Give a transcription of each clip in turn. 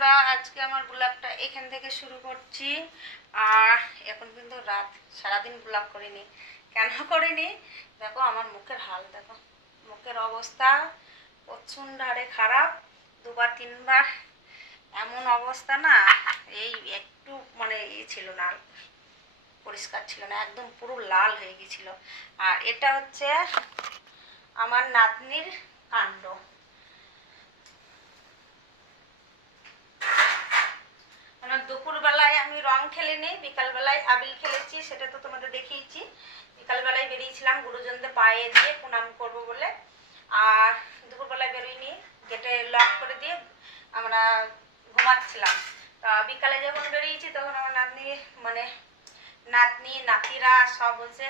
বন্ধুরা, আজকে আমার ব্লগটা এখান থেকে শুরু করছি। আর এখন কিন্তু রাত, সারাদিন ব্লগ করিনি। কেন করিনি? দেখো আমার মুখের হাল, দেখো মুখের অবস্থা প্রচণ্ড হারে খারাপ। দুবার তিনবার এমন অবস্থা না, এই একটু মানে ছিল না, পরিষ্কার ছিল না, একদম পুরো লাল হয়ে গেছিল। আর এটা হচ্ছে আমার নাতনির কাণ্ড। দুপুরবেলায় আমি রং খেলিনি, বিকালবেলায় আবিল খেলেছি, সেটা তো তোমাদের দেখিয়েছি। বিকালবেলায় বেরিয়েছিলাম গুরুজনদের পায়ে দিয়ে প্রণাম করবো বলে। আর দুপুরবেলায় বেরোয়নি, গেটে লক করে দিয়ে আমরা ঘুমাচ্ছিলাম। তা বিকালে যখন বেরিয়েছি তখন আমার নাতনি নাতিরা সব বলছে,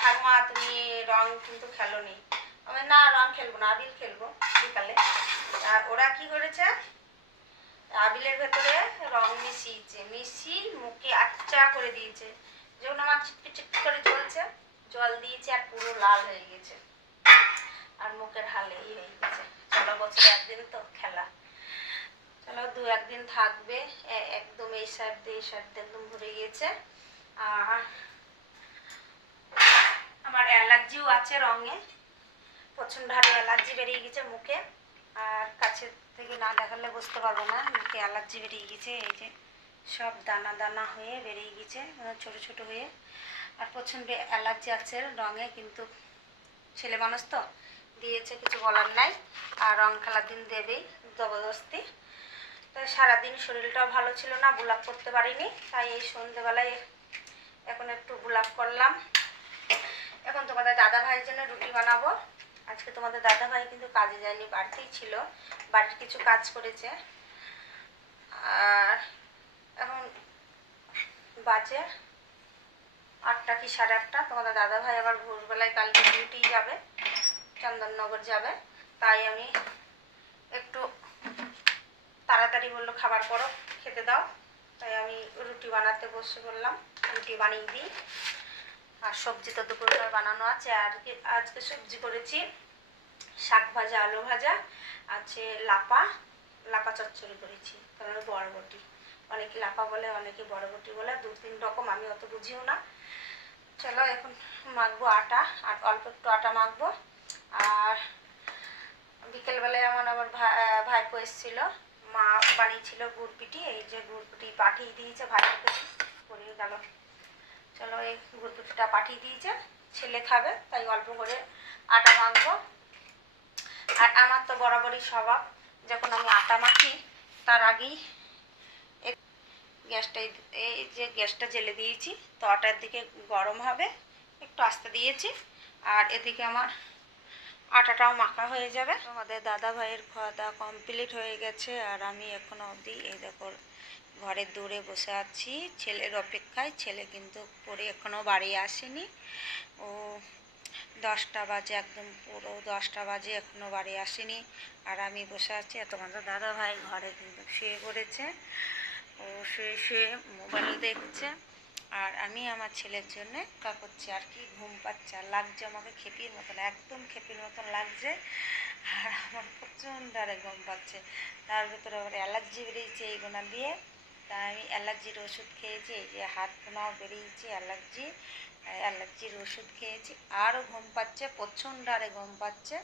ঠাকুমা তুমি রং কিন্তু খেলোনি। আমি না, রং খেলবো না, আবিল খেলবো বিকালে। আর ওরা কি করেছে, আবিলের ভেতরে রং মিশিয়ে মুখে আচ্চা করে দিয়েছে। যখন আমার চিটপি চিটপি করে জ্বলছে, জল দিয়েছে আর পুরো লাল হয়ে গেছে, আর মুখের হালে হয়ে গেছে। চলো, বছরে একদিন তো খেলা, চলো দু একদিন থাকবে। একদম এই সাইড দিয়ে একদম ভরে গেছে। আর আমার অ্যালার্জিও আছে রঙে, প্রচণ্ড হারে অ্যালার্জি বেরিয়ে গেছে মুখে। আর কাছে থেকে না দেখালে বুঝতে পারবো না, মুখে অ্যালার্জি বেরিয়ে গেছে। এই যে সব দানা দানা হয়ে বেরিয়ে গেছে, ছোট ছোট হয়ে। আর প্রচণ্ড অ্যালার্জি আছে রঙে, কিন্তু ছেলে মানুষ তো দিয়েছে, কিছু বলার নাই। আর রং খেলার দিন দেবেই জবরদস্তি। তাই সারাদিন শরীরটাও ভালো ছিল না, ব্লগ করতে পারিনি। তাই এই সন্ধ্যেবেলায় এখন একটু ব্লগ করলাম। এখন তোমাদের দাদা ভাইয়ের জন্য রুটি বানাবো। আজকে তোমাদের দাদা ভাই কিন্তু কাজে যায়নি, বাড়িতেই ছিল, বাড়ির কিছু কাজ করেছে। আর এখন বাজে 8টা কি 8:30। তোমাদের দাদা ভাই আবার ভোরবেলায় কালকে ডিউটি যাবে, চন্দননগর যাবে। তাই আমি একটু তাড়াতাড়ি বললো খাবার করো, খেতে দাও। তাই আমি রুটি বানাতে বসে বললাম, রুটি বানিয়ে দিই। আর সবজি তো দুপুরবেলা বানানো আছে। আর আজকে সবজি করেছি শাক ভাজা, আলু ভাজা আছে, লাপা চচ্চড়ি করেছি, তারপরে বরবটি। অনেকে লাপা বলে, অনেকে বরবটি বলে, 2-3 রকম, আমি অত বুঝিও না। চলো এখন মাখবো আটা, আর অল্প একটু আটা মাখবো। আর বিকেলবেলায় আবার ভাইপো এসেছিল, মা বানিয়েছিল গুড় পিঠি। এই যে গুড় পিঠি পাঠিয়ে দিয়েছে, ভাইপো পিঠি পড়িয়ে গেল। চলো এই গুড় পিঠিটা পাঠিয়ে দিয়েছে, ছেলে খাবে, তাই অল্প করে আটা মাখবো। আর আমার তো বরাবরই স্বভাব, যখন আমি আটা মাখি তার আগেই গ্যাসটা জেলে দিয়েছি, তো আটার দিকে গরম হবে, একটু আস্তে দিয়েছি। আর এদিকে আমার আটাটাও মাখা হয়ে যাবে। আমাদের দাদা ভাইয়ের খাওয়া দাওয়া কমপ্লিট হয়ে গেছে। আর আমি এখনো অবধি এই দেখো ঘরের দূরে বসে আছি ছেলের অপেক্ষায়। ছেলে কিন্তু পরে এখনো বাড়ি আসেনি, ও 10টা বাজে, একদম পুরো 10টা বাজে এখনো বাড়ি আসেনি। আর আমি বসে আছি। তোমাদের দাদা ভাই ঘরে কিন্তু শুয়ে পড়েছে, ও শুয়ে শুয়ে মোবাইল দেখছে। আর আমি আমার ছেলের জন্য কা করছি, আর কি ঘুম পাচ্ছে, আর লাগছে আমাকে খেপির মতন, একদম খেপির মতন লাগছে। আর আমার প্রচণ্ড আরে ঘুম পাচ্ছে, তার ভিতরে আবার অ্যালার্জি বেরিয়েছে এই গোনা দিয়ে। তাই আমি অ্যালার্জির ওষুধ খেয়েছি, এই যে হাত গোনাও বেরিয়েছে অ্যালার্জির ওষুধ খেয়েছি। আরও ঘুম পাচ্ছে, প্রচণ্ড আরে ঘুম পাচ্ছে।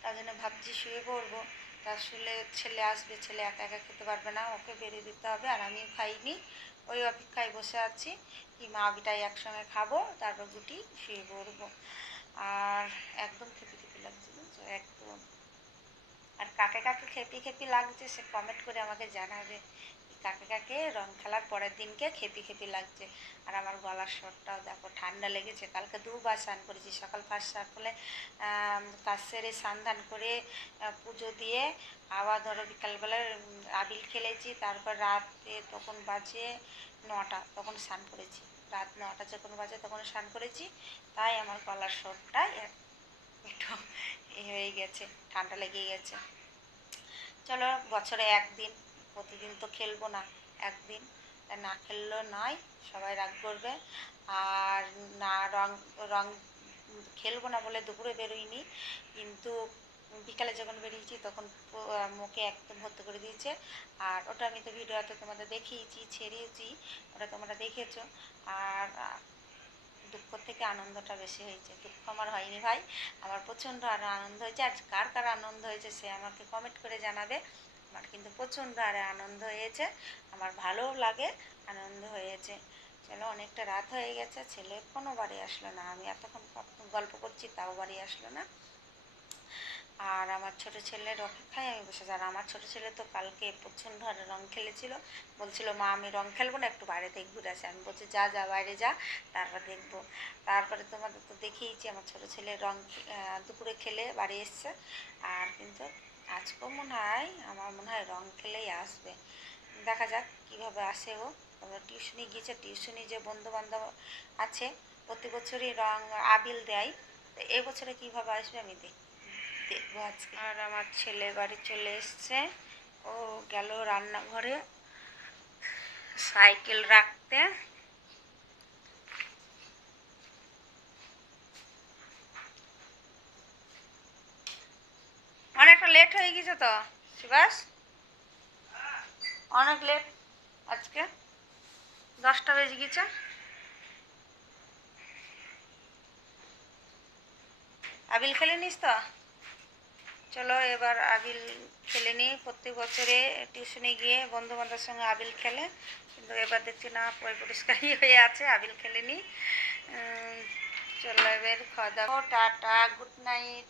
তার জন্য ভাবছি শুয়ে পড়বো। তা শুলে ছেলে আসবে, ছেলে একা একা খেতে পারবে না, ওকে বেরিয়ে দিতে হবে। আর আমিও খাইনি, ওই অপেক্ষায় বসে আছি কি মা বিটাই একসঙ্গে খাবো, তারপর গুটি শুয়ে পড়বো। আর একদম খেপি খেপি লাগছে, বুঝছো, একদম। আর কাকে কাকে খেপি খেপি লাগছে সে কমেন্ট করে আমাকে জানাবে, কাকে কাকে রং খেলার পরের দিনকে খেপি খেপি লাগছে। আর আমার গলার স্বরটাও দেখো, ঠান্ডা লেগেছে। কালকে 2বার স্নান করেছি, সকাল 1st সকালে কাজ সেরে স্নান করে পুজো দিয়ে আবার ধরো বিকালবেলায় আবিল খেলেছি। তারপর রাতে তখন বাজে 9টা, তখন স্নান করেছি। রাত 9টা যখন বাজে তখন স্নান করেছি। তাই আমার গলার স্বরটা একটু হয়ে গেছে, ঠান্ডা লেগে গেছে। চলো বছরে একদিন, প্রতিদিন তো খেলবো না, একদিন, না খেললেও নয়, সবাই রাগ করবে। আর না রং খেলবো না বলে দুপুরে বেরোইনি, কিন্তু বিকালে যখন বেরিয়েছি তখন মুখে একদম ভর্তি করে দিয়েছে। আর ওটা আমি তো ভিডিওতে তোমাদের দেখিয়েছি, ছেড়েছি, ওটা তোমরা দেখেছো। আর দুঃখ থেকে আনন্দটা বেশি হয়েছে। দুঃখ আমার হয়নি ভাই, আমার প্রচণ্ড আরও আনন্দ হয়েছে। আর কার কার আনন্দ হয়েছে সে আমাকে কমেন্ট করে জানাবে। আমার কিন্তু প্রচণ্ড আরে আনন্দ হয়েছে, আমার ভালোও লাগে, আনন্দ হয়েছে। চলো, অনেকটা রাত হয়ে গেছে, ছেলে এখনও বাড়ি আসলো না, আমি এতক্ষণ গল্প করছি তাও বাড়ি আসলো না। আর আমার ছোট ছেলের অপেক্ষায় আমি বসে যাই। আর আমার ছোট ছেলে তো কালকে প্রচণ্ড হারে রং খেলেছিল, বলছিল মা আমি রং খেলবো না, একটু বাইরে থেকে ঘুরে আসি। আমি বলছি যা যা বাইরে যা, তারপর দেখবো। তারপরে তোমাদের তো দেখিয়েছি আমার ছোট ছেলে রং দুপুরে খেলে বাড়ি এসছে। আর কিন্তু আজকেও মনে হয়, আমার মনে হয় রং খেলেই আসবে। দেখা যাক কীভাবে আসে ও। টিউশনি গিয়েছে, টিউশনি যে বন্ধু বান্ধব আছে প্রতি বছরই রং আবিল দেয়, তো এবছরে কীভাবে আসবে আমি দেখবো আজকে। আর আমার ছেলে বাড়ি চলে এসছে, ও গেল রান্নাঘরে সাইকেল রাখতে। অনেকটা লেট হয়ে গেছে তো সুভাষ, অনেক লেট আজকে, 10টা বেজে গেছে। আবিল খেলে নিস তো, চলো এবার আবিল খেলে নিই। প্রত্যেক বছরে টিউশনে গিয়ে বন্ধু বান্ধবের সঙ্গে আবিল খেলে, কিন্তু এবার দেখছি না, পরিষ্কারই হয়ে আছে, আবিল খেলে নিই। চলো এবার খাওয়া দাওয়া, টাটা, গুড নাইট।